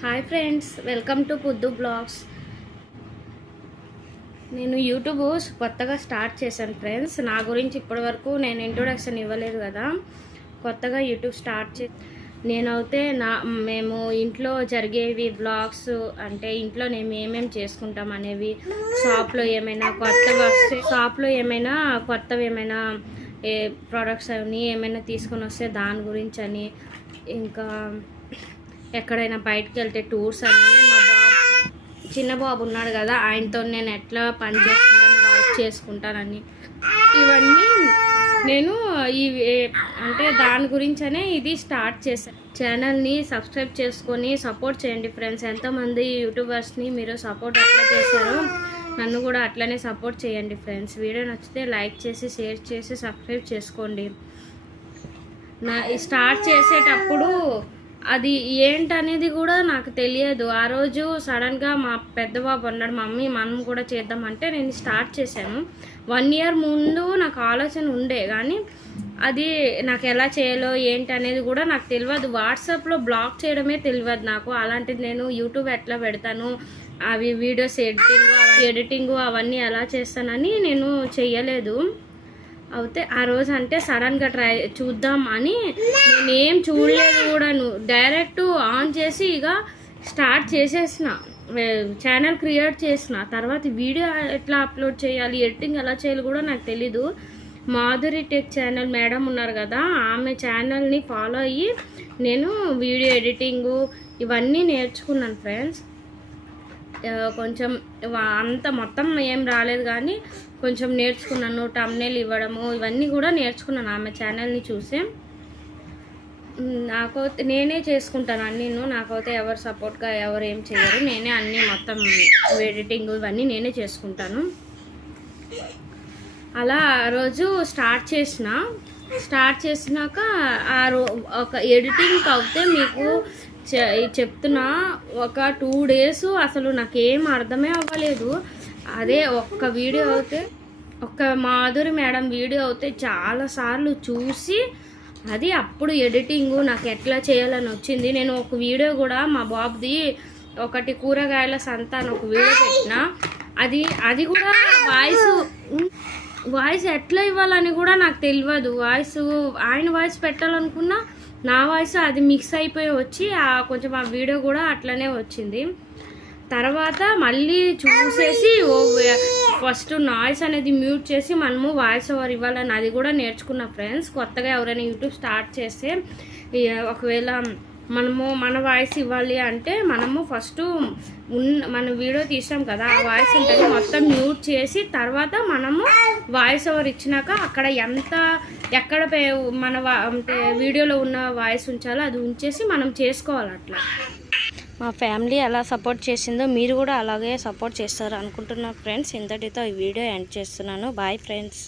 Hi friends welcome to Puddu blogs నేను YouTube కొత్తగా start చేశాను ఫ్రెండ్స్ నా గురించి ఇప్పటివరకు నేను ఇంట్రొడక్షన్ ఇవ్వలేదు కదా. కొత్తగా యూట్యూబ్ స్టార్ట్ చే నేనైతే నా మేము ఇంట్లో జరిగేవి బ్లాగ్స్ అంటే ఇంట్లో మేము ఏమేమి చేసుకుంటాం అనేవి షాప్లో ఏమైనా కొత్తగా వస్తే షాప్లో ఏమైనా కొత్తవి ఏమైనా ఏ ప్రోడక్ట్స్ అవన్నీ ఏమైనా తీసుకొని వస్తే దాని గురించి అని ఇంకా ఎక్కడైనా బయటకు వెళ్తే టూర్స్ అని. మా బాబు చిన్న బాబు ఉన్నాడు కదా ఆయనతో నేను ఎట్లా పని చేసుకుంటాను వర్క్ చేసుకుంటానని. ఇవన్నీ నేను ఈ అంటే దాని గురించనే ఇది స్టార్ట్ చేశాను ఛానల్ని సబ్స్క్రైబ్ చేసుకొని సపోర్ట్ చేయండి ఫ్రెండ్స్. ఎంతమంది యూట్యూబర్స్ని మీరు సపోర్ట్ అట్లా చేశారో నన్ను కూడా అట్లనే సపోర్ట్ చేయండి ఫ్రెండ్స్. వీడియో నచ్చితే లైక్ చేసి షేర్ చేసి సబ్స్క్రైబ్ చేసుకోండి. నా స్టార్ట్ చేసేటప్పుడు అది ఏంటనేది కూడా నాకు తెలియదు. ఆ రోజు సడన్గా మా పెద్దబాబు అన్నాడు మమ్మీ మనం కూడా చేద్దామంటే నేను స్టార్ట్ చేశాను. వన్ ఇయర్ ముందు నాకు ఆలోచన ఉండే కానీ అది నాకు ఎలా చేయాలో ఏంటి అనేది కూడా నాకు తెలియదు. వాట్సాప్లో బ్లాక్ చేయడమే తెలియదు నాకు. అలాంటిది నేను యూట్యూబ్ ఎట్లా పెడతాను అవి వీడియోస్ ఎడిటింగ్ ఎడిటింగ్ అవన్నీ ఎలా చేస్తానని నేను చెయ్యలేదు అయితే ఆ రోజు అంటే సడన్గా ట్రై చూద్దాం అని నేనేం చూడలేదు కూడాను. డైరెక్ట్ ఆన్ చేసి ఇక స్టార్ట్ చేసేసిన. ఛానల్ క్రియేట్ చేసిన. తర్వాత వీడియో ఎట్లా అప్లోడ్ చేయాలి ఎడిటింగ్ ఎలా చేయాలి కూడా నాకు తెలీదు. మాధురి టెక్ ఛానల్ మేడం ఉన్నారు కదా ఆమె ఛానల్ని ఫాలో అయ్యి నేను వీడియో ఎడిటింగు ఇవన్నీ నేర్చుకున్నాను ఫ్రెండ్స్. కొంచెం అంత మొత్తం ఏం రాలేదు కానీ కొంచెం నేర్చుకున్నాను. టమ్నేల్ ఇవ్వడము ఇవన్నీ కూడా నేర్చుకున్నాను ఆమె ఛానల్ని చూసే. నాకైతే నేనే చేసుకుంటాను అన్నీను నాకైతే ఎవరు సపోర్ట్గా ఎవరు ఏం చేయరు. నేనే అన్నీ మొత్తం ఎడిటింగ్ ఇవన్నీ నేనే చేసుకుంటాను. అలా ఆ రోజు స్టార్ట్ చేసిన. స్టార్ట్ చేసినాక ఆ రో ఒక ఎడిటింగ్ అవుతే మీకు చెప్తున్నా ఒక టూ డేస్ అసలు నాకేం అర్థమే అవ్వలేదు. అదే ఒక్క వీడియో అయితే ఒక్క మాధురి మేడం వీడియో అయితే చాలాసార్లు చూసి అది అప్పుడు ఎడిటింగు నాకు ఎట్లా చేయాలని వచ్చింది. నేను ఒక వీడియో కూడా మా బాబుది ఒకటి కూరగాయల సంత అని ఒక వీడియో పెట్టిన అది అది కూడా వాయిస్. వాయిస్ ఎట్లా ఇవ్వాలని కూడా నాకు తెలియదు వాయిస్ ఆయన వాయిస్ పెట్టాలనుకున్నా నా వాయిస్ అది మిక్స్ అయిపోయి వచ్చి ఆ కొంచెం ఆ వీడియో కూడా అట్లనే వచ్చింది. తర్వాత మళ్ళీ చూసేసి ఓ ఫస్ట్ నాయిస్ అనేది మ్యూట్ చేసి మనము వాయిస్ ఓవర్ ఇవ్వాలని అది కూడా నేర్చుకున్న ఫ్రెండ్స్ కొత్తగా ఎవరైనా యూట్యూబ్ స్టార్ట్ చేస్తే ఒకవేళ మనము మన వాయిస్ ఇవ్వాలి అంటే మనము ఫస్ట్ ఉన్న మన వీడియో తీసాం కదా ఆ వాయిస్ ఉంటుంది మొత్తం మ్యూట్ చేసి తర్వాత మనము వాయిస్ ఓవర్ ఇచ్చినాక అక్కడ ఎంత ఎక్కడ మన వా- అంటే వీడియోలో ఉన్న వాయిస్ ఉంచాలో అది ఉంచేసి మనం చేసుకోవాలి అట్లా. మా ఫ్యామిలీ ఎలా సపోర్ట్ చేసిందో మీరు కూడా అలాగే సపోర్ట్ చేస్తారు అనుకుంటున్నా ఫ్రెండ్స్. ఇంతటితో ఈ వీడియో ఎండ్ చేస్తున్నాను. Bye friends